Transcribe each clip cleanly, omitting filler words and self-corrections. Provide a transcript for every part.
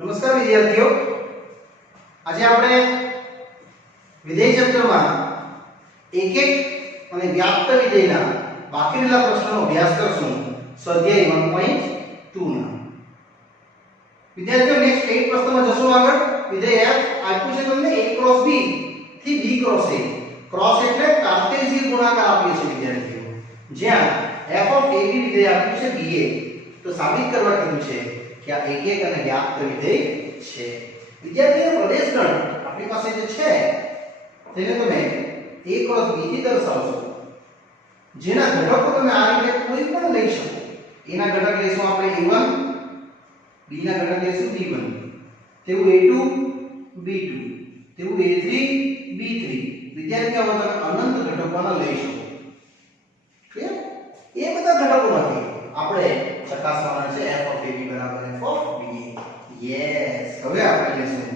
નમસ્કાર વિદ્યાર્થીઓ, આજે આપણે વિધેય ચેપ્ટરમાં એક એક અને વ્યાપ્ત વિધેયના બાકી રહેલા પ્રશ્નોનો અભ્યાસ કરશું. સ્વાધ્યાય 1.2 ના વિદ્યાર્થીઓ નેક્સ્ટ 8 પ્રશ્નમાં જશું આગળ. વિધેય f આપ્યું છે તમને a ક્રોસ b થી b ક્રોસ a. ક્રોસ એટલે કાર્ટેશિયન ગુણાકાર આપ્યો છે વિદ્યાર્થીઓ, જ્યાં f ઓફ ab વિધેય આપ્યું છે ba. તો સાબિત કરવા કીધું છે કે આ એક એક અને વ્યાપ્ત વિધેય છે. વિદ્યાર્થીઓ પ્રદેશ ગણ આપણી પાસે જે છે તેને તમે a ક્રોસ b થી દર્શાવશો, જેના ઘટકો તમે આ રીતે કોઈ પણ લઈ શકો. a ના ઘટક લેશું આપણે a1, b ના ઘટક લેશું b1, તેવું a2 b2, તેવું a3 b3. વિદ્યાર્થીઓ તમે અનંત ઘટકોના લઈ શકો. ક્લિયર? એ બધા ઘટકોમાંથી આપણે ચકાસવાના છે f of ab બરાબર f of ba. યસ, હવે આપણે લેશું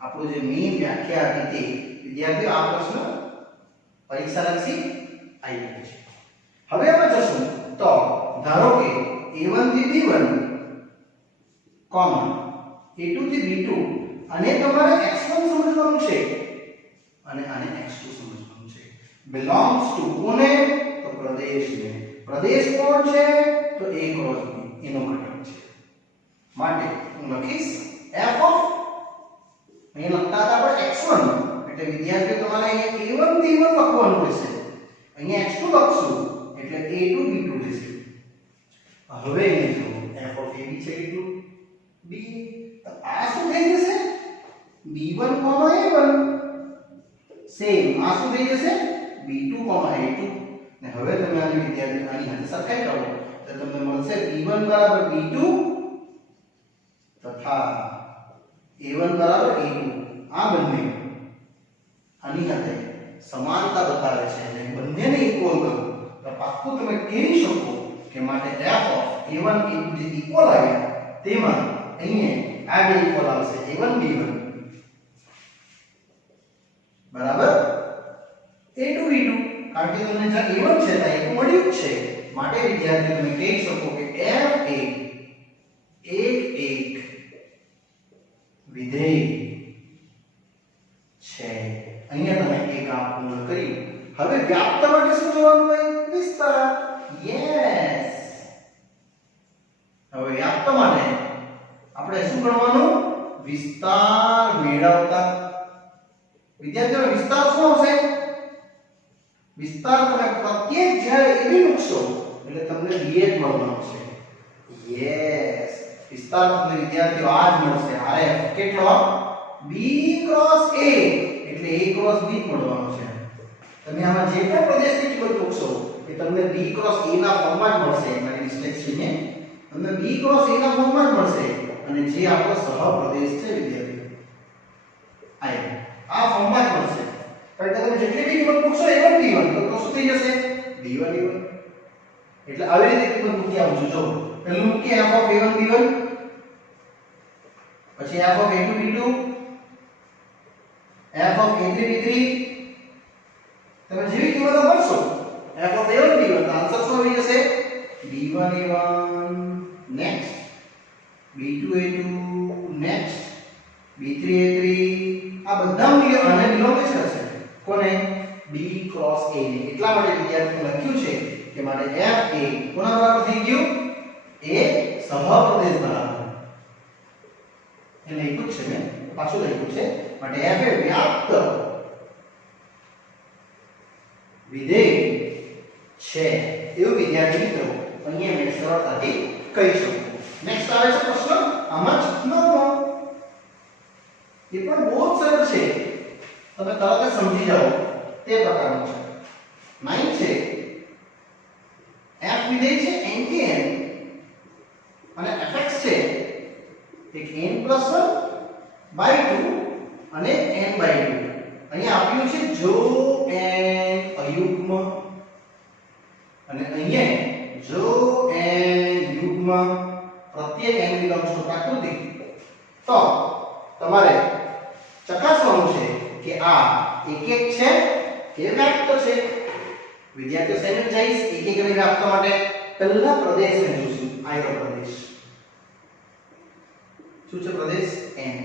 આપણું જે મેઈન વ્યાખ્યા હતી તે. વિદ્યાર્થીઓ આ પ્રશ્ન પરીક્ષા લક્ષી આવી છે. હવે આપણે જશું તો ધારો કે a1 થી b1 કોમન a2 થી b2 અને તમારે x1 સમજવાનું છે અને આને x2 સમજવાનું છે. belongs to કોને? તો પ્રદેશને. પ્રદેશ કોણ છે? તો a ક્રોસ b એનો ઘટક છે. માટે હું લખીશ f of અહીં લખતા હતા આપણે x1, એટલે વિદ્યાર્થીઓ તમારે અહીંયા a1 b1 લખવાનું રહેશે. અહીંયા x2 લખશું એટલે a2 b2 રહેશે. હવે અહીં જો f of ab છે કેટલું? b. તો આ શું થઈ જશે? b1 a1 સેમ આ શું થઈ જશે? b2 a2. ને હવે તમે આની વિદ્યાર્થી આની સાથે સરખાઈ કરો તો તમને મળશે b1 બરાબર b2 તથા a1 બરાબર a2. આ બંને આની સાથે સમાનતા બતાવે છે અને બંનેને ઇક્વલ કરો તો પાક્કું તમે કહી શકો કે માટે f of a1 a2 જે ઇક્વલ આવ્યા તેમાં અહીંયા આ બે ઇક્વલ આવશે a1 b1 બરાબર a2 b2. કારણ કે તમને જ્યાં a1 છે ત્યાં a2 મળ્યું જ છે. માટે વિદ્યાર્થીઓ તમે કહી શકો કે f એ એક વિધેય છે. અહીંયા તમે એક આ પૂર્ણ કર્યું. હવે વ્યાપ્ત માટે શું જોવાનું હોય? વિસ્તાર. યસ, હવે વ્યાપ્ત માટે આપણે શું ગણવાનું? વિસ્તાર મેળવતા. વિદ્યાર્થીઓ વિસ્તાર શું આવશે? વિસ્તાર તમે પ્રત્યેક જ્યારે a b મૂકશો એટલે તમને b જ મળવાનો છે. યસ, વિસ્તાર તમને વિદ્યાર્થીઓ આ જ મળશે. rf કેટલો? b ક્રોસ a એટલે a ક્રોસ b મળવાનો છે. તમે આમાં જે પણ પ્રદેશની કિંમત મૂકશો એ તમને b ક્રોસ a ના ફોર્મમાં જ મળશે. મારી ડિસ્લેક્શન ને તમને b ક્રોસ a ના ફોર્મમાં જ મળશે. અને જે આપણો સહપ્રદેશ છે વિદ્યાર્થીઓ આ ફોર્મમાં જ મળશે. કારણ કે તમે જેટલી બી કિંમત મૂકશો a1 b1 તો શું થઈ જશે? b1 a1. એટલે આવી રીતે કિંમત મૂકી આવજો. જો પહેલું મૂકીએ f of a1 b1, પછી f of a2 b2, f of a3 b3. તમે જેવી કિંમતો મળશો f of a1 b1 તો આન્સર શું આવી જશે? b1 a1 next, b2 a2 next, b3 a3. આ બધા મૂલ્યો આને બિલોંગ જ કરશે. કોને? b ક્રોસ a ને. એટલા માટે વિદ્યાર્થીઓ લખ્યું છે કે મારે f એ કોના બરાબર થઈ ગયું? a સહપ્રદેશ બરાબર. એ લખ્યું છે મેં, પાછું લખ્યું છે. માટે f એ વ્યાપ્ત વિધેય છે એવું વિદ્યાર્થી મિત્રો અહીંયા મેં સરળતાથી કહી શકું. નેક્સ્ટ આવે છે પ્રશ્ન આમાં જ 9મો. એ પણ બહુ જ સરળ છે, તમે તરત જ સમજી જાઓ તે પ્રકારનું છે. 9 છે f વિધેય છે n થી n અને fx છે એક n+1/2 અને n/2. અહીંયા આપ્યું છે જો n અયુગ્મ અને અહીંયા જો n યુગ્મ. પ્રત્યેક n બિલોંગ્સ ટુ પ્રાકૃતિક. તો તમારે ચકાસવાનું છે કે આ એક એક છે કે વ્યાપ્ત છે. વિદ્યાર્થીઓ સેમ જઈશ એક એક અને વ્યાપ્ત માટે પહેલા પ્રદેશને જોઈશું. આયરો પ્રદેશ શું છે? પ્રદેશ n.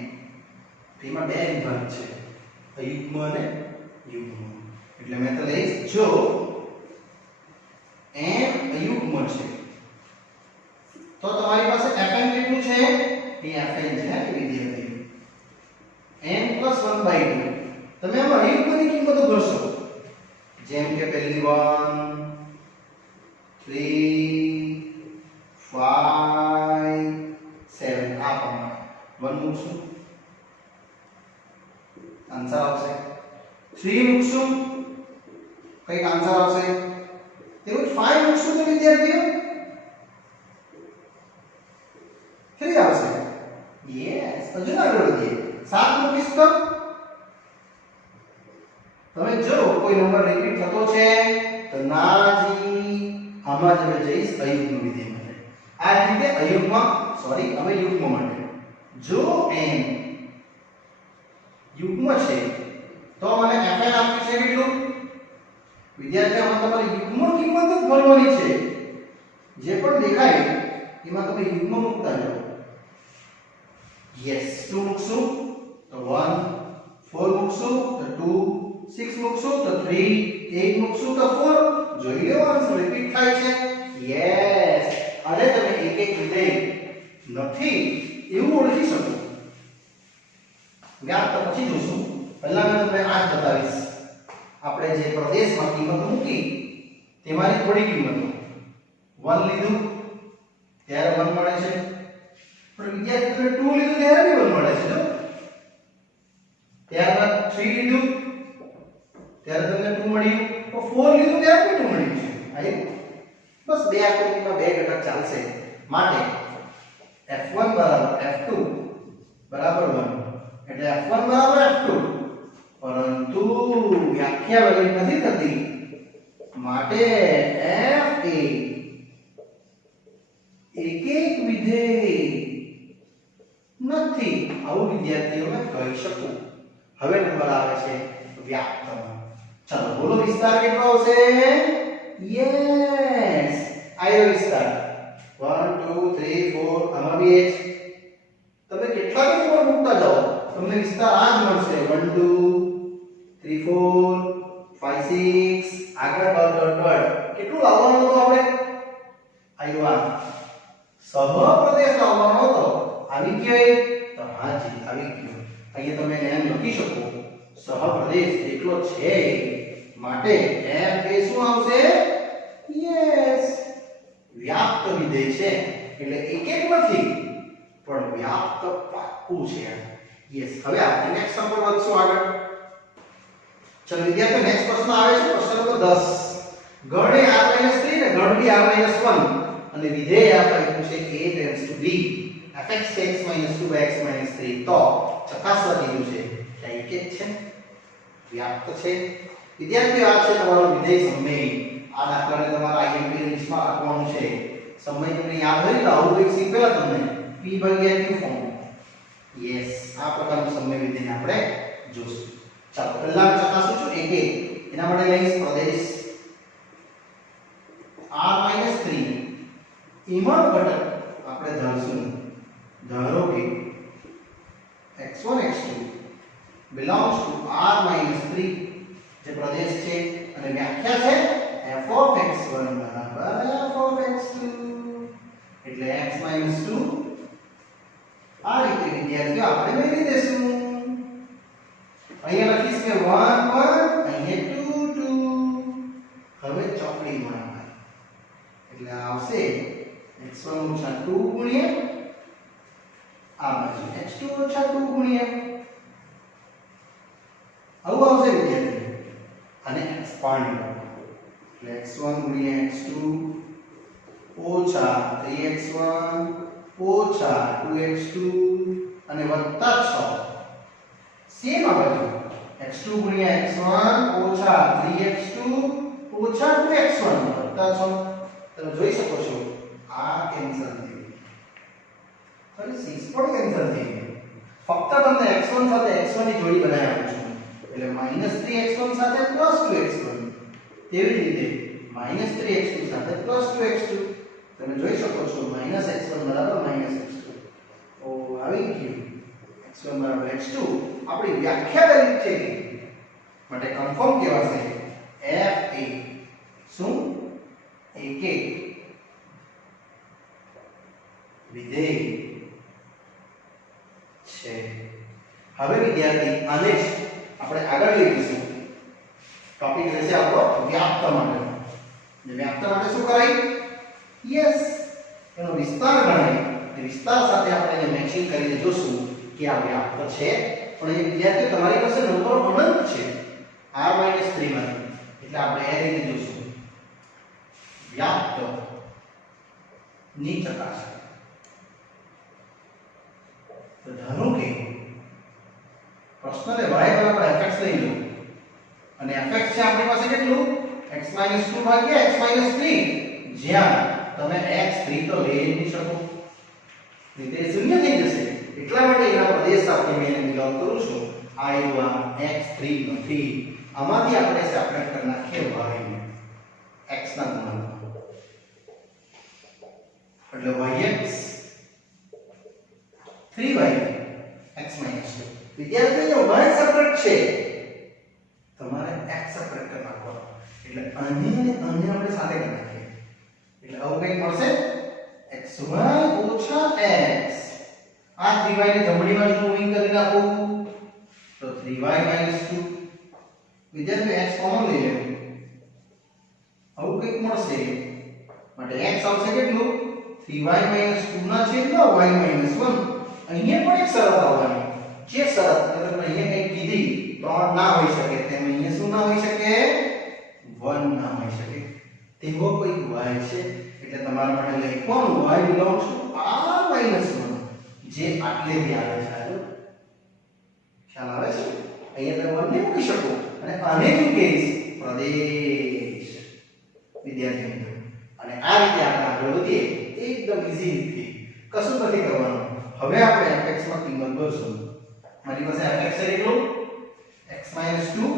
એમાં બે વિભાગ છે, અયુગ્મ અને યુગ્મ. એટલે મેં તો લઈશ જો n અયુગ્મ છે તો તમારી પાસે fn કેટલું છે? એ fn છે વિદ્યાર્થી n + 1/2. તમે આમાં અયુગ્મની કિંમતો ભરશો, જેમ કે પહેલી 1 3 5 7 આ પ્રમાણે 1 મૂકશું, આન્સર આવશે. 3 મૂકશું, કઈક આન્સર આવશે. તેવું 5 મૂકશું તો વિદ્યાર્થીઓ 3 આવશે. યસ, હજુ આગળ વધીએ. 7 મૂકીશ તો તમે જો કોઈ નંબર રિપીટ થતો છે તો નાજી આમાં જ હવે જઈશ અયુગ્મ વિધેય માટે. આ રીતે અયુગ્મ હવે યુગ્મ માટે જો n યુગ્મ છે તો મને fn આપ્યું છે કેટલું? વિદ્યાર્થીઓ આમાં તમારે યુગ્મ કિંમત જ ભરવાની છે. જે પણ દેખાય એમાં તમે યુગ્મ મૂકતા જાઓ. યસ, 2 મૂકશું તો 1, 4 મૂકશું તો 2, 6 મૂકશું તો 3, 8 મૂકશું તો 4. જોઈ લો આન્સર રિપીટ થાય છે. યસ, અને તમે એક એક વિધેય નથી એવું ઓળખી શકો. વ્યાપ તો પછી જોશું, પહેલા મેં તમને આ જ બતાવીશ. આપણે જે પ્રદેશમાં કિંમતો મૂકી તેમાંની થોડી કિંમતો 1 લીધું ત્યારે 1 મળે છે, પણ વિદ્યાર્થી તમે 2 લીધું ત્યારે બી 1 મળે છે. જો ત્યારબાદ 3 લીધું ત્યારે તમને 2 મળ્યું, તો 4 લીધું ત્યારે બી 2 મળ્યું છે. આયું બસ બે આકૃતિમાં બે ઘટક ચાલશે. માટે f1 = f2 = 1 એટલે f1 = f2, પરંતુ વ્યાખ્યા વગર નથી થતી. માટે f એ એક એક વિધેય નથી આવું વિદ્યાર્થીઓ મેં કહી શકું. હવે નંબર આવે છે વ્યાપ્તમાં. ચાલો બોલો વિસ્તાર કેટલો આવશે? યસ, આયો વિસ્તાર 1 2 3 4 આમાં બી h. તમે કેટલા બી નંબર મૂકતા જાઓ તમને વિસ્તાર આ જ મળશે. 1 2 3 4 5 6 આગળ ડોટ. કેટલું લાવવાનું હતું આપણે? આવ્યું સહપ્રદેશ લાવવાનો હતો. આવી ગયો તો હાજી આવી ગયો. અહીંયા તમે એને લખી શકો સહપ્રદેશ એટલો છે. માટે f એ શું આવશે? યસ, વ્યાપ્ત વિધેય છે એટલે એક એક નથી પણ વ્યાપ્ત પાક્કું છે. યસ, હવે આપણે નેક્સ્ટ નંબર વધશું આગળ. ચલો વિદ્યાર્થીઓ નેક્સ્ટ પ્રશ્ન આવે છે પ્રશ્ન નંબર 10. ગણ એ r - 3 ને ગણ બી r - 1 અને વિધેય આપ્યું છે a tends to b fx x - 2x - 3. તો ચકાસવા જેવું છે કે એક જ છે, વ્યાપ્ત છે. વિદ્યાર્થીઓ આ છે તમારો વિધેય સમય. આ દાખલાને તમારા IMP લિસ્ટમાં રાખવાનું છે. સમય તમને યાદ હોય તો આવું કંઈક શીખવેલા તમને p/q ફોર્મ. યસ, આ પ્રકારનું સમય વિધેયને આપણે જોશું. ચાલો પહેલા ચકાસું છું એક એક. એના માટે લઈશ પ્રદેશ r - 3. એમાં ઘટક આપણે ધરશું. ધારો કે x1 x2 belongs to r - 3 જે પ્રદેશ છે અને વ્યાખ્યા છે f(x1) = f(x2) એટલે x - 2. આ રીતે વિદ્યાર્થીઓ આપણે મેળવી દેશું. અહીંયા લખીશ કે 1 1 અહીંયા 2 2. હવે ચોકડી ગુણાકાર એટલે આવશે x1 - 2 ગુણ્યા આ બાજુ x2 - 2 ગુણ્યા આવું આવશે વિદ્યાર્થીઓ. અને એક્સપાન્ડ એટલે x1 ગુણ્યા x2 ઓછા 3x1 ઓછા 2x2 અને વત્તા 6 સેમ આ બાજુ x2 ગુણ્યા x1 ઓછા 3x2 ઓછા 2x1 વત્તા 6. તમે જોઈ શકો છો આ કેન્સલ થઈ ગયું. હવે 6 પણ કેન્સલ થઈ ગયું. ફક્ત તમને x1 સાથે x1 ની જોડી બનાવી આપું છું. એટલે -3x1 સાથે +2x1. તેવી જ રીતે -3x2 સાથે +2x2. તમે જોઈ શકો છો -x1 = -x2. ઓ આવી ગયું x1 બરાબર x2 આપણી વ્યાખ્યા વેલ્યુ છે માટે કન્ફર્મ કહેવાશે f એ શું એક વિધેય છે. હવે વિદ્યાર્થી આને જ આપણે આગળ લઈ જઈશું. ટોપિક રહેશે આપણો વ્યાપ્ત માટે. જે વ્યાપ્ત માટે શું કરાય? યસ, એનો વિસ્તાર ગણાય. એ વિસ્તાર સાથે આપણે એને મેચિંગ કરીને જોશું કે આ વ્યાપ્ત છે. પણ એ વિદ્યાર્થીઓ તમારી પાસે નંબર અનંત છે r - 3 માં, એટલે આપણે એ રીતે જોશું વ્યાપ્ત ની ચકાસણી. તો ધારો કે પ્રશ્ન લે y બરાબર fx લઈ લો અને fx છે આપણી પાસે કેટલું x - 2 ભાગ્યા x - 3, જ્યાં તમે x 3 તો લઈ નહીં શકો, રીતે શૂન્ય થઈ જશે. એટલા માટે એના પ્રદેશ સાથે મેં એને બિલોંગ કરું છું. આ એવા x 3 નથી. આમાંથી આપણે સેપરેટ કરી નાખીએ y ને x ના ગુણાંક, એટલે yx 3y x - 2. વિદ્યાર્થીઓ y સેપરેટ છે, તમારે x સેપરેટ કરી નાખવાનો. એટલે આને અને આને આપણે સાથે કરી નાખીએ એટલે આવું કંઈક મળશે xy - x. આ 3y ને જમણી બાજુ મૂવિંગ કરી નાખો તો 3y - 2. વિદ્યાર્થીઓ x કોમન લઈ લેવું, આવું કંઈક મળશે. માટે x આવશે કેટલું 3y - 2 ના છેદમાં y - 1. અહીંયા પણ એક શરત આવવાની. જે શરત એટલે અહીંયા કંઈક કીધી 3 ના હોઈ શકે, તેમ અહીંયા શું ના હોઈ શકે 1 ના હોઈ શકે. તેવો કોઈ y છે એટલે તમારા માટે લખવાનું y belongs to r - 1, જે આટલેથી આવે છે. ખ્યાલ આવે છે? અહીંયા તમે 1 ને મૂકી શકો અને આને શું કહીશ પ્રદેશ. વિદ્યાર્થી મિત્રો, અને આ રીતે આપણે આગળ વધીએ એકદમ ઈઝી રીતે, કશું નથી કરવાનું. હવે આપણે fx માં કિંમત ભરશું. મારી પાસે fx છે કેટલું x - 2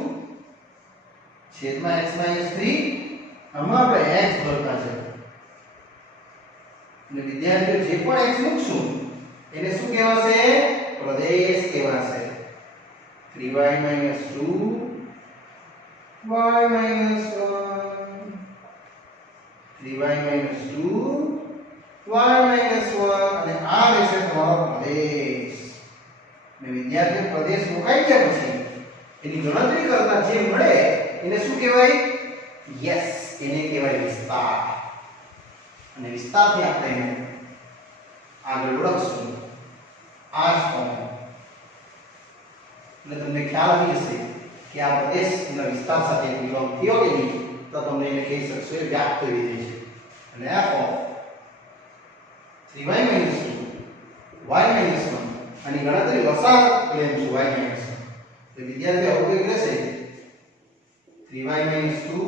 છેદમાં x - 3. આમાં આપણે x ભરતા છે અને વિદ્યાર્થીઓ જે પણ x મૂકશું એને શું કહેવાશે પ્રદેશ કહેવાશે. 3y - 2 y - 1, 3y - 2 y - 1, અને આ રહેશે તમારો પ્રદેશ. ને વિદ્યાર્થી પ્રદેશ મુકાઈ ગયા પછી એની ગણતરી કરતા જે મળે એને શું કહેવાય? યસ, એને કહેવાય વિસ્તાર. અને વિસ્તારથી આપણે આગળ ઓળખશું આ જ ફોર્મ. એટલે તમને ખ્યાલ આવી જશે કે આ પ્રદેશના વિસ્તાર સાથે બિલોંગ થયો કે નહીં, તો તમને એને કહી શકશો એ વ્યાપ્ત વિધેય છે. અને આ ફોર્મ 3y - 2 y - 1 આની ગણતરી વસાત લેમ છું y - 1. તો વિદ્યાર્થી આવું કંઈક રહેશે 3y - 2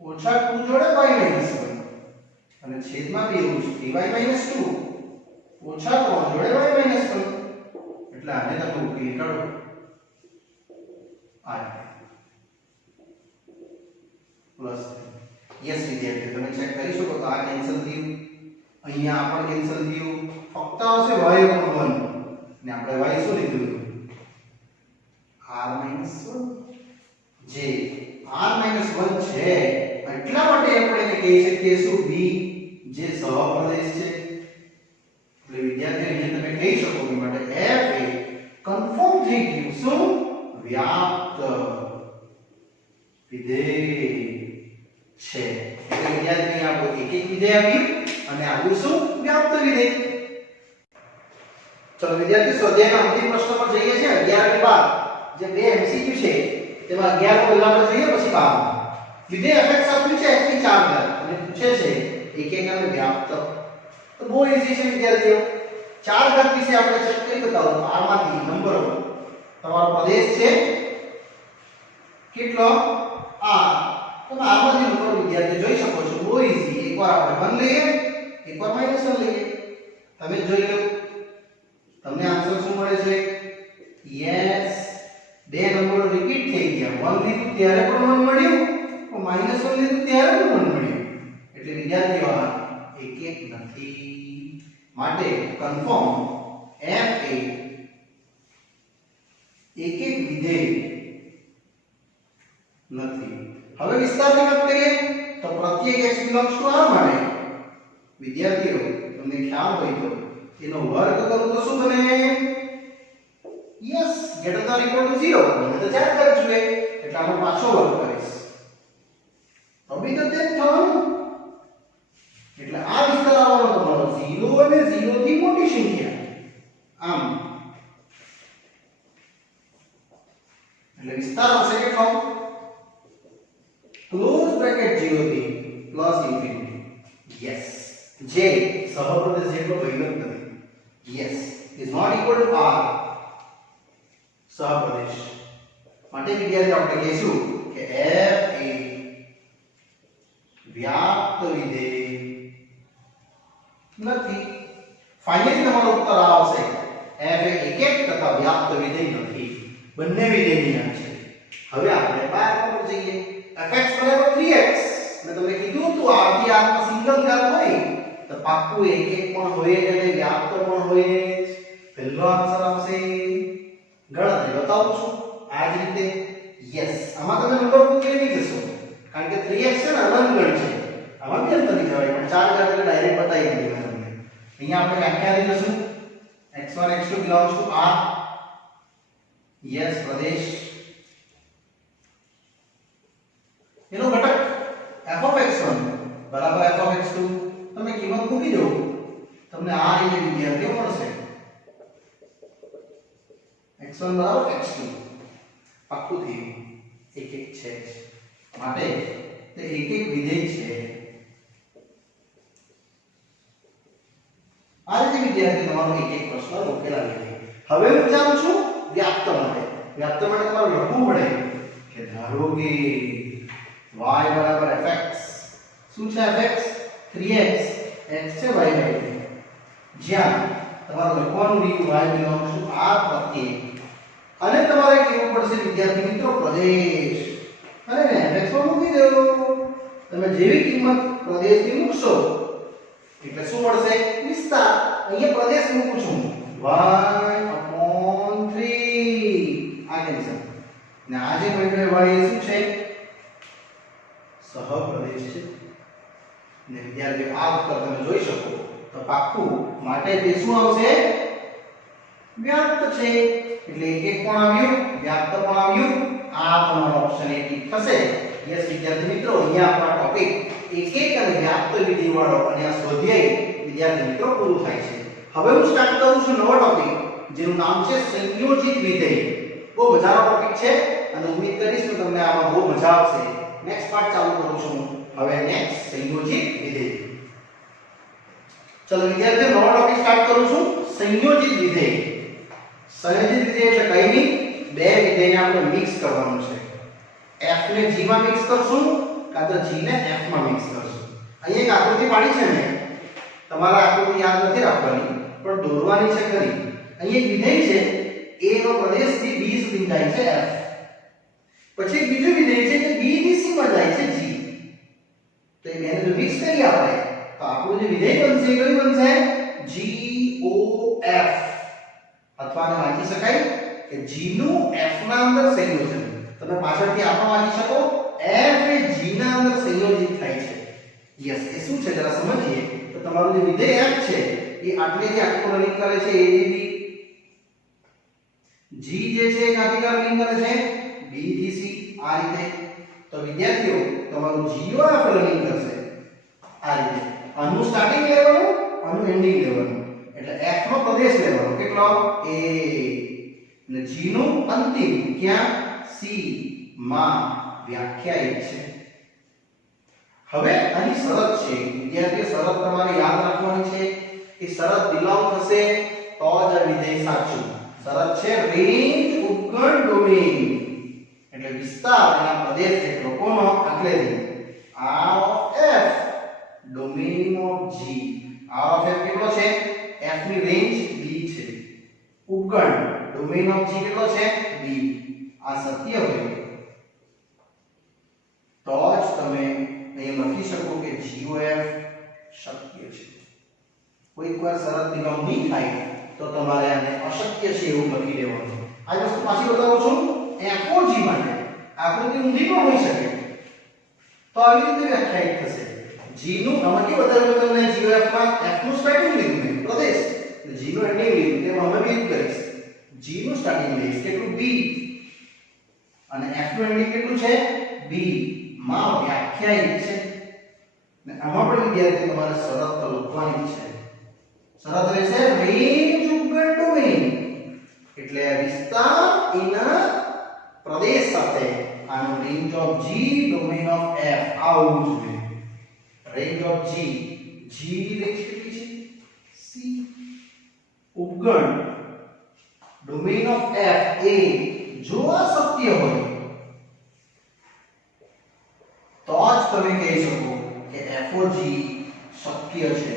ઓછા 2 જોડે y - 1, અને છેદમાં બી એવું છે 3y - 2 ઓછા 3 જોડે y - 1. એટલે આને તમે ઉકેલી કાઢો આ પ્લસ. યસ વિદ્યાર્થી, તમે ચેક કરી શકો તો આ કેન્સલ થયું, અહીંયા આ પણ કેન્સલ થયું, ફક્ત આવશે y / 1 ને આપણે y શું લીધું r - 1, જે r - 1 છે. એટલા માટે આપણે એને કહી શકીએ શું b, જે સહપ્રદેશ છે. એટલે વિદ્યાર્થી અહીંયા તમે કહી શકો કે માટે f એ કન્ફર્મ થઈ ગયું શું વ્યાપ્ત વિધેય છે. એટલે વિદ્યાર્થી આપણું એક એક વિધેય આવ્યું અને આવ્યું શું વ્યાપ્ત વિધેય. ચલો વિદ્યાર્થી સ્વાધ્યાયના અંતિમ પ્રશ્ન પર જઈએ છીએ 11 અને 12. જે બે MCQ છે તેમાં 11 પહેલા આપણે જોઈએ પછી 12. વિધેય fx આપ્યું છે x ની 4 ઘાત અને પૂછે છે એક એક અને વ્યાપ્ત. તો બહુ ઈઝી છે વિદ્યાર્થીઓ. 4 ઘાત વિશે આપણે ચેક કરી બતાવો. આમાંથી નંબરો તમારો પ્રદેશ છે કેટલો r. તમે આમાંથી નંબર વિદ્યાર્થી જોઈ શકો છો. બહુ ઈઝી. એકવાર આપણે 1 લઈએ, એકવાર -1 લઈએ. તમે જોઈ લો તમને આન્સર શું મળે છે. યસ, બે નંબરો રિપીટ થઈ ગયા. 1 લીધું ત્યારે પણ 1 મળ્યું, -1 લીધું ત્યારે પણ 1 મળ્યું. એટલે વિદ્યાર્થીઓ આ એક એક નથી. માટે કન્ફર્મ f એ એક એક વિધેય નથી. હવે વિસ્તારની વાત કરીએ તો પ્રત્યેક x બિલોંગ્સ ટુ r માટે વિદ્યાર્થીઓ તમને ખ્યાલ હોય તો એનો વર્ગ કરું તો શું બને? Yes, greater than equal to 0. મને તો ચાર કર જોઈએ એટલે આનો પાછો વર્ગ કરીશ તો બી તો તે જ થવાનું. એટલે આ વિસ્તાર આવવાનો તમારો 0 અને 0 થી મોટી સંખ્યા. આમ એટલે વિસ્તાર આવશે કેટલો? ક્લોઝ બ્રેકેટ 0 થી પ્લસ ઇન્ફિનિટી. યસ, જે સહપ્રદેશ જેટલો ભયલો જ નથી. Yes, is not equal to r સહપ્રદેશ. માટે વિદ્યાર્થી આપણે કહીશું કે f એ વ્યાપ્ત વિધેય નથી. ફાઇનલી તમારો ઉત્તર આવશે f એ એકક તથા વ્યાપ્ત વિધેય નથી. બંને વિધેયની છે. હવે આપણે બહાર પર જઈએ. fx બરાબર 3x. મેં તમને કીધું તો r થી r માં સિંગલ ઘાત હોય તો પાક્કું એકક પણ હોય અને વ્યાપ્ત પણ હોય. પહેલો આન્સર આવશે. ગણતરી બતાવું છું આ જ રીતે. યસ, આમાં તમે નંબર મૂકી નહીં જશો કારણ કે 3x છે ને અનંત ગણ છે. આમાં બી અંત નહીં જવાય પણ 4 ઘાત એટલે ડાયરેક્ટ બતાવી દીધી મેં તમને. અહીંયા આપણે વ્યાખ્યા લઈ લઈશું x1 x2 belongs to r. Yes, પ્રદેશ એનો ઘટક f of x1 બરાબર f of x2. તમે કિંમત મૂકી દો તમને આ રીતે વિદ્યાર્થીઓ મળશે. x1 બરાબર x2 પાક્કું થયું. એક એક છે માટે તે એક એક વિધેય છે. આ રીતે વિદ્યાર્થી તમારો એક એક પ્રશ્ન ઉકેલાવી દે. હવે હું જાણું છું વ્યાપ્ત માટે. વ્યાપ્ત માટે તમારે લખવું પડે કે ધારો કે y બરાબર fx. શું છે fx? 3x. x છે y બાય 2. જ્યાં તમારે લખવાનું રહ્યું y belongs to r પ્રત્યેક. અને તમારે કેવું પડશે વિદ્યાર્થી મિત્રો પ્રદેશ. અને fx માં મૂકી દો. તમે જેવી કિંમત પ્રદેશની મૂકશો એટલે શું મળશે? વિસ્તાર. અહીંયા પ્રદેશ મૂકું છું y/3 આ કેન્સલ. ને આ જે મળ્યું y એ શું છે? સહપ્રદેશ છે. ને વિદ્યાર્થીઓ આ ઉત્તર તમે જોઈ શકો તો પાક્કું માટે તે શું આવશે? વ્યાપ્ત છે. એટલે એક એક પણ આવ્યું, વ્યાપ્ત પણ આવ્યું. આ તમારો ઓપ્શન એ ઠીક થશે. યસ વિદ્યાર્થી મિત્રો, અહીંયા આપણા ટોપિક એકક અને વ્યાપ્ત વિધેય વાળો અને આ સ્વાધ્યાય વિદ્યાર્થી મિત્રો પૂરું થાય છે. હવે હું સ્ટાર્ટ કરું છું નવો ટોપિક જેનું નામ છે સંયોજિત વિધેય. બહુ મજાનો ટોપિક છે અને ઉમ્મીદ કરીશ કે તમને આમાં બહુ મજા આવશે. નેક્સ્ટ પાર્ટ ચાલુ કરું છું. હવે નેક્સ્ટ સંયોજિત વિધેય. ચલો વિદ્યાર્થીઓ નવો ટોપિક સ્ટાર્ટ કરું છું સંયોજિત વિધેય. સંયોજિત વિધેય એટલે કઈ નહીં, બે વિધેયને આપણે મિક્સ કરવાનું છે. f ને g માં મિક્સ કરશું કાં તો g ને f માં મિક્સ કરશું. અહીં એક આકૃતિ પાડી છે મેં. તમારે આકૃતિ યાદ નથી રાખવાની પણ દોરવાની છે ખરી. અહીં એક વિધેય છે a નો પ્રદેશ થી b સુધી જાય છે f. પછી એક બીજું વિધેય છે કે b થી c માં જાય છે g. તો એ બેને જો મિક્સ કરીએ આપણે તો આપણું જે વિધેય બનશે એ કયું બનશે? GOF. અથવા આને વાંચી શકાય કે g નું f ના અંદર સંયોજન. તમે પાછળથી આપણે વાંચી શકો f એ g ના અંદર સંયોજિત થાય છે. યસ, એ શું છે જરા સમજીએ તો તમારું જે વિધેય f છે એ આટલેથી આટલું રનિંગ કરે છે a થી b. g જે છે એ ક્યાંથી રનિંગ કરે છે? b થી c. આ રીતે. તો વિદ્યાર્થીઓ તમારું GOF રનિંગ કરશે આ રીતે. આનું સ્ટાર્ટિંગ લેવાનું, આનું એન્ડિંગ લેવાનું. એટલે f નો પ્રદેશ લેવાનો કેટલો? a. અને g નું અંતિમ ક્યાં? c માં વ્યાખ્યાયિત છે. હવે આની શરત છે વિદ્યાર્થીઓ, શરત તમારે યાદ રાખવાની છે. એ શરત બિલોંગ થશે તો જ આ વિધેય સાચું. શરત છે રેન્જ ઉપગણ ડોમેઇન. એટલે વિસ્તાર એના પ્રદેશ જેટલો કોનો? આટલેથી r of f domain of g. r of f કેટલો છે? f ની રેન્જ b છે. ઉપગણ ડોમેઇન of g કેટલો છે? b. આ સત્ય હોય તો જ તમે અહીં લખી શકો કે GOF શક્ય છે. કોઈક વાર શરત બિલોંગ નહીં થાય તો તમારે આને અશક્ય છે એવું લખી દેવાનું. આ વસ્તુ પાછી બતાવું છું FOG માટે આકૃતિ ઊંધી પણ હોઈ શકે તો આવી રીતે વ્યાખ્યાયિત થશે g નું આમાં કે બતાવ્યું તમને GOF માં f નું સ્ટાર્ટિંગ લીધું મેં પ્રદેશ g નું એન્ડિંગ લીધું તેમાં હવે બી કરીશ g નું સ્ટાર્ટિંગ લઈશ કેટલું b અને f નું એન્ડિંગ કેટલું છે b માં વ્યાખ્યાયિત છે ને આમાં પણ વિદ્યાર્થી તમારે શરત લખવાની છે શરત રહેશે રેન્જ ઉગણ ડોમેઇન એટલે વિસ્તાર એના પ્રદેશ સાથે આનો range of g domain of f આવું જોઈએ રેન્જ ઓફ g ની રેન્જ કેટલી છે c ઉગણ ડોમેઇન ઓફ f એ જો આ સત્ય હોય તો જ તમે કહી શકો કે FOG શક્ય છે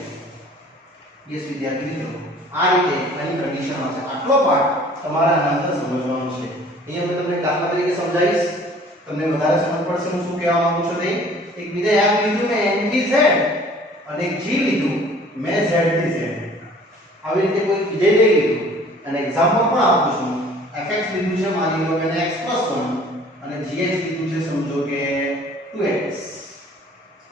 યસ વિદ્યાર્થી મિત્રો આ રીતે આની કન્ડિશન હશે આટલો પાર્ટ તમારે આના અંદર સમજવાનો છે અહીંયા મેં તમને દાખલા તરીકે સમજાવીશ તમને વધારે સમજ પડશે હું શું કહેવા માંગુ છું તે એક વિધેય f લીધું મેં n થી z અને એક g લીધું મેં z થી z આવી રીતે કોઈ વિધેય લઈ લીધું અને એક્ઝામ્પલ પણ આપું છું fx લીધું છે માની લો કે x 1 અને gx લીધું છે સમજો કે 2x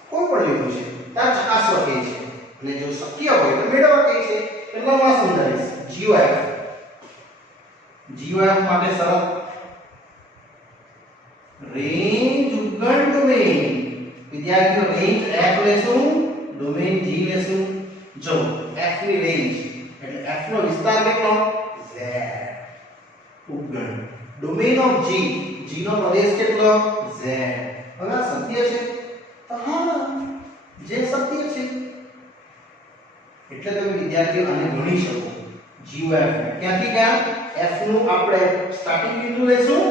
કોઈ પણ લીધું છે ત્યાં ચકાસવા કહે છે અને જો શક્ય હોય તો મેળવવા કહે છે એટલે હું આ સમજાવીશ GOF માટે શરત રેન્જ ઉગણ ડોમેઇન વિદ્યાર્થીઓ રેન્જ f લેશું ડોમેઇન g લેશું જો f ની રેન્જ એટલે f નો વિસ્તાર કેટલો z ઉગણ ડોમેઇન ઓફ g નો પ્રદેશ કેટલો z હવે આ સત્ય છે તો હા જે સત્ય છે એટલે તમે વિદ્યાર્થીઓ આને ગણી શકો GOF ક્યાંથી ક્યાં f નું આપણે સ્ટાર્ટિંગ બિંદુ લેશું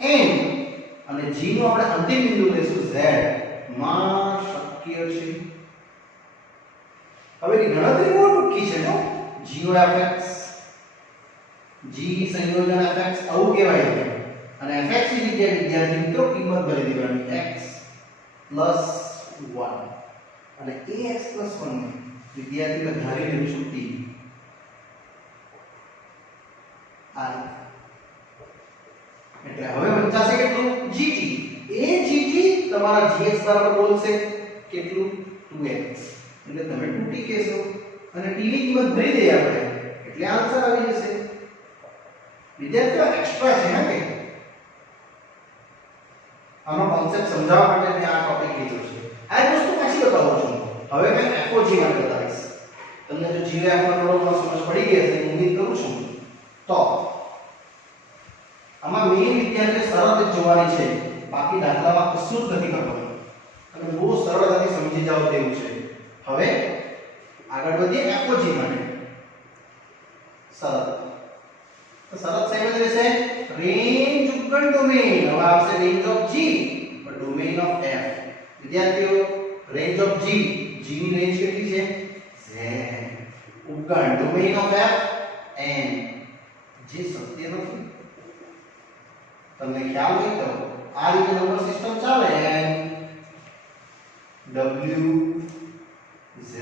n અને g નું આપણે અંતિમ બિંદુ લેશું z માં શક્ય છે હવે ની ગણતરી બહુ ટૂંકી છે જો GOFX g સંયોજન fx આવું કહેવાય છે અને fx ની જગ્યાએ વિદ્યાર્થી મિત્રો કિંમત ભરી દેવાની x 1 અને ax 1 ને વિદ્યાર્થીને ધારી લેવું છૂટી આ એટલે હવે વંચાશે કેટલું gt એ gt તમારા gx બરાબર બોલશે કેટલું 2x એટલે તમે 2t કહેશો અને t ની કિંમત ભરી દઈએ આપણે એટલે આન્સર આવી જશે વિદ્યાર્થીઓ એક્સ્ટ્રા છે હા કે આનો કોન્સેપ્ટ સમજાવવા માટે મેં આ ટોપિક લીધો છે આ વસ્તુ પાછી બતાવું છું હવે મેં FOG માટે બતાવીશ તમને જો GOF માં થોડો ઘણો સમજ પડી ગઈ હશે ઉમ્મીદ કરું છું તો આમાં મેઈન વિદ્યાર્થીએ શરત જોવાની છે બાકી દાખલામાં કશું જ નથી કરવાનું અને બહુ સરળતાથી સમજી જાવ તેવું છે હવે આગળ વધીએ FOG માટે શરત તો શરત સેમ જ રહેશે રેન્જ ઉગણ ડોમેઇન હવે આવશે range of g but domain of f વિદ્યાર્થીઓ રેન્જ ઓફ g ની રેન્જ કેટલી છે z ઉગણ ડોમેઇન ઓફ f n જે સત્ય નથી તમને ખ્યાલ હોય તો આ રીતે નંબર સિસ્ટમ ચાલે n w z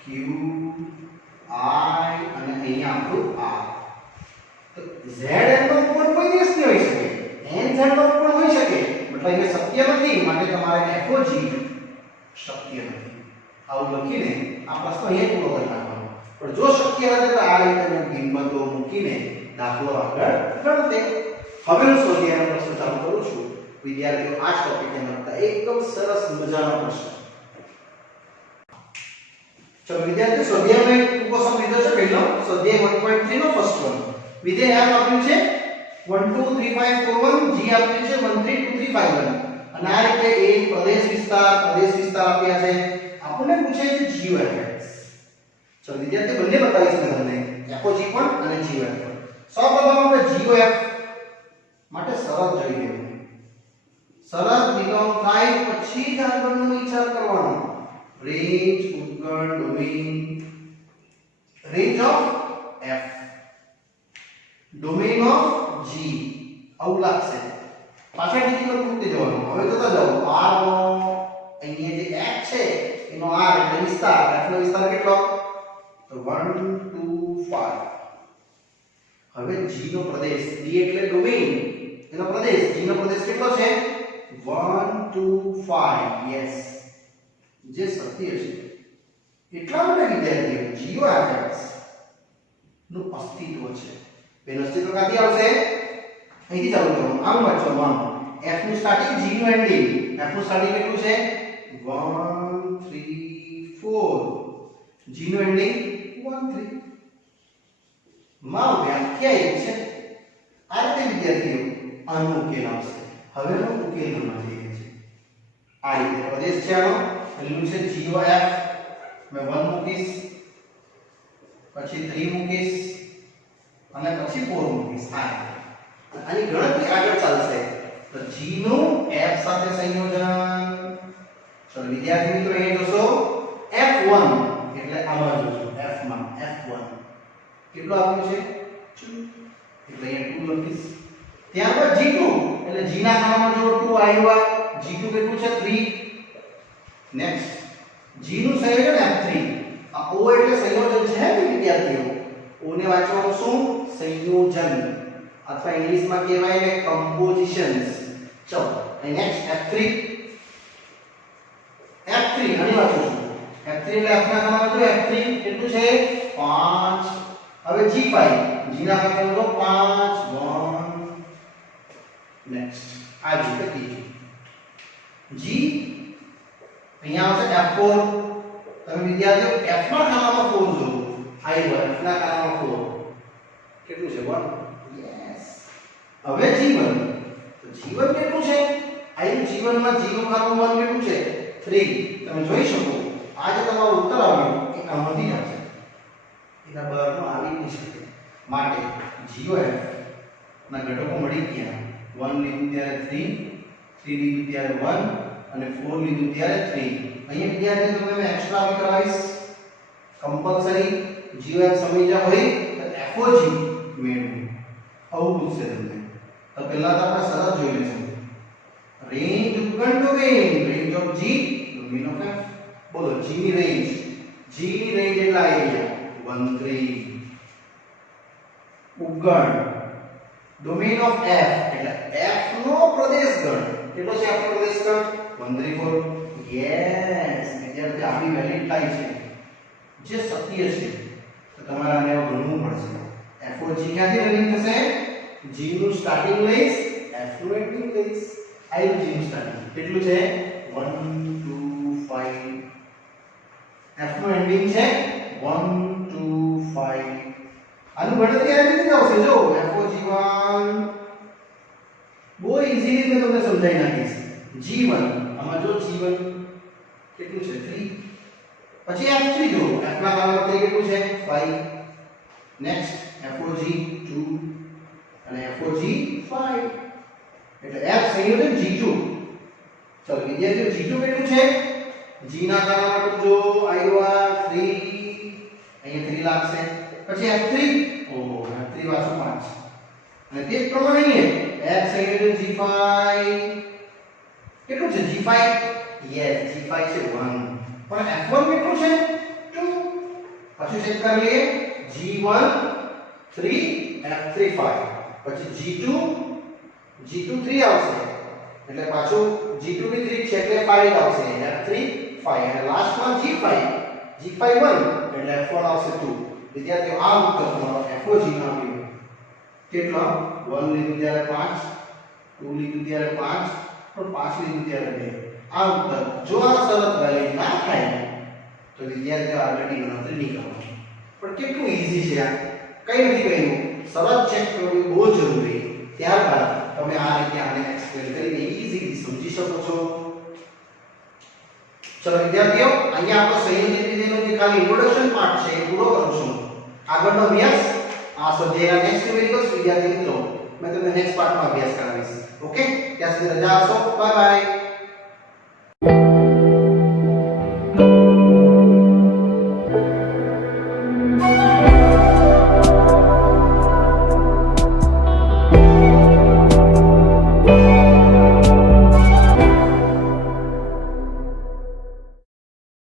q i અને અહીંયા આપણું r તો z નો પણ કોઈ દિવસ નહીં હોઈ શકે n z નો પણ હોઈ શકે મતલબ એ સત્ય નથી માટે તમારે FOG શક્ય નથી આવું લખીને આ પ્રશ્ન અહીંયા પૂરો કરી નાખવાનો પણ જો શક્ય હશે તો આ રીતે મેં કિંમતો મૂકીને દાખલો આગળ ગણતે હવે હું સ્વાધ્યાયનો પ્રશ્ન ચાલુ કરું છું વિદ્યાર્થીઓ આ ટોપિકને લગતા એકદમ સરસ મજાનો પ્રશ્ન ચલો વિદ્યાર્થીઓ સ્વાધ્યાયનો એક ટૂંકો સમ લીધો છે પહેલો સ્વાધ્યાય 1.3 નો ફર્સ્ટ વન વિધેય f આપ્યું છે 1 2 3 5 4 1 g આપ્યું છે 1 3 2 3 5 1 અને આ રીતે એક પ્રદેશ વિસ્તાર આપ્યા છે આપણને પૂછે છે GOFX ચલો વિદ્યાર્થીઓ બંને બતાવીશ મેં તમને FOG પણ અને GOF પણ સૌપ્રથમ આપણે GOF માટે શરત જોઈ લેવું શરત નિગમ થાય પછી જ આગળનો વિચાર કરવાનો રેન્જ ઉગણ domain range of f domain of g આવું લાગશે પાછળની કિંમત મૂકતી જવાનું હવે જોતા જાઓ r નો અહીંયા જે f છે એનો r એટલે વિસ્તાર f નો વિસ્તાર કેટલો તો 1 2 5 હવે g નો પ્રદેશ, d એટલે ડોમેઇન, એનો પ્રદેશ, g નો પ્રદેશ કેટલો છે? 1 2 5. યસ, જે સત્ય છે. એટલા માટે વિદ્યાર્થીઓ GOFX નું અસ્તિત્વ છે. એનું અસ્તિત્વ ક્યાંથી આવશે? અહીંથી ચાલુ કરવાનું. આમ વાંચવાનું. f નું સ્ટાર્ટિંગ, g નું એન્ડિંગ. f નું સ્ટાર્ટિંગ કેટલું છે? 1 3 4. g નું એન્ડિંગ 1 3. માં વ્યાખ્યાયિત છે. આ રીતે વિદ્યાર્થીઓ આનો ઉકેલ આવશે. હવેનો ઉકેલ ગણવા જઈએ છીએ. આ રીતે પ્રદેશ છે આનો. પહેલું છે GOF. मैं 1 મૂકીશ, પછી 3 મૂકીશ અને પછી 4 મૂકીશ. આની ગણતરી આગળ ચાલશે. તો g નું f સાથે સંયોજન. ચલો વિદ્યાર્થી મિત્રો અહીં જોશો f1 એટલે આમાં જોશો f માં f1 કેટલું આપ્યું છે? 2. એટલે અહીંયા 2 લખીશ. ત્યારબાદ g2 એટલે g ના ખાનામાં જો 2 આવ્યા, g2 કેટલું છે? 3. નેક્સ્ટ g નું સંયોજન f3. આ o એટલે સંયોજન છે ને વિદ્યાર્થીઓ. o ને વાંચવાનું શું? સંયોજન, અથવા ઇંગ્લિશમાં કહેવાય ને કમ્પોઝિશન્સ. ચલો અને નેક્સ્ટ f3. f3 આની વાંચું છું. f3 એટલે f ના ખાનામાં જો f3 કેટલું છે? 5. હવે g5, g ના ખાનામાં જો 5 1. નેક્સ્ટ આ રીતે ત્રીજું g અહીંયા આવશે f4. તમે વિદ્યાર્થીઓ f ના ખાનામાં 4 જો આવ્યો, f ના ખાનામાં 4 કેટલું છે? 1. યસ. હવે g1, તો g1 કેટલું છે? આવ્યું g1 માં g નું ખાનું 1 કેટલું છે? 3. તમે જોઈ શકો આ જે તમારો ઉત્તર આવ્યો એ આમાંથી જ આવશે, એના બહારનો આવી નહીં શકે. માટે GOF ના ઘટકો મળી ગયા. 1 લીધું ત્યારે 3, 3 લીધું ત્યારે 1 અને 4 લીધું ત્યારે 3. અહીંયા વિદ્યાર્થીઓ તમને મેં એક્સ્ટ્રા આવી કરાવીશ. કમ્પલસરી GOF સમજ્યા હોય તો FOG મેળવો. આવું પૂછશે તમને. તો પહેલા તો આપણે સરળ જોઈ લઈશું. રેન્જ ઉપગણ domain, range of G, domain of F. બોલો G ની રેન્જ, G ની રેન્જ એટલા એરિયા 1 3. ઉપગણ ડોમેઇન ઓફ F એટલે F નો પ્રદેશ ગણ કેટલો છે? આપણો પ્રદેશ ગણ 1 3 4. યસ, વિદ્યાર્થી આવી વેલિડ થાય છે, જે સત્ય છે. તો તમારે આને ગણવું પડશે. FOG ક્યાંથી રનિંગ થશે? G નું સ્ટાર્ટિંગ લઈશ, F નું એન્ડિંગ લઈશ. આઈ G નું સ્ટાર્ટિંગ કેટલું છે? 1 2 5. F નું એન્ડિંગ છે 1 2 5. આનું ગણતરી આ રીતે આવશે. જો FOG1 બહુ ઈઝીલી મેં તમને સમજાવી નાખીશ. G1 આમાં જો G1 કેટલું છે? 3. પછી F3 જો F ના ખાનામાં 3 કેટલું છે? 5. નેક્સ્ટ FOG2 અને FOG5 એટલે F સંયોજન G2. ચલો વિદ્યાર્થીઓ G2 કેટલું છે? G ના ખાનામાં જો આવ્યા 3, અહીંયા 3 લાગશે. પછી F3, ઓહો F3 વાળું 5. અને તે જ પ્રમાણે અહીંયા F સંયોજન G5 કેટલું છે? G5. યસ, G5 છે 1. પણ F1 કેટલું છે? 2. પછી ચેક કરી લઈએ. G1 3, F3 5. પછી G2 3 આવશે. એટલે પાછું G2 બી 3 છે એટલે 5 આવશે. F3 5 અને લાસ્ટમાં G5 1 એટલે F1 આવશે 2. વિદ્યાર્થીઓ આ ઉત્તર તમારો FOG નો આવ્યો. કેટલો? 1 લીધું ત્યારે 5, 2 લીધું ત્યારે 5, પણ 5 લીધું ત્યારે 2. આ ઉત્તર જો આ શરત વેલિડ ના થાય તો વિદ્યાર્થીઓ આગળની ગણતરી નહીં કરવાની. પણ કેટલું ઈઝી છે આ, કઈ નથી કહ્યું. શરત ચેક કરવી બહુ જરૂરી. ત્યારબાદ તમે આ રીતે આને એક્સપ્લેન કરીને ઈઝીલી સમજી શકો છો. ચલો વિદ્યાર્થીઓ, અહીંયા આપણો સંયોજિત વિધેયનો જે ખાલી ઇન્ટ્રોડક્શન પાર્ટ છે એ પૂરો કરું છું. આગળનો અભ્યાસ આ સ્વાધ્યાયના નેક્સ્ટ વિડિયોસ વિદ્યાર્થી મિત્રો મેં તમને નેક્સ્ટ પાર્ટમાં અભ્યાસ કરાવીશ. ઓકે, ત્યાં સુધી રજા આપશો. Bye bye.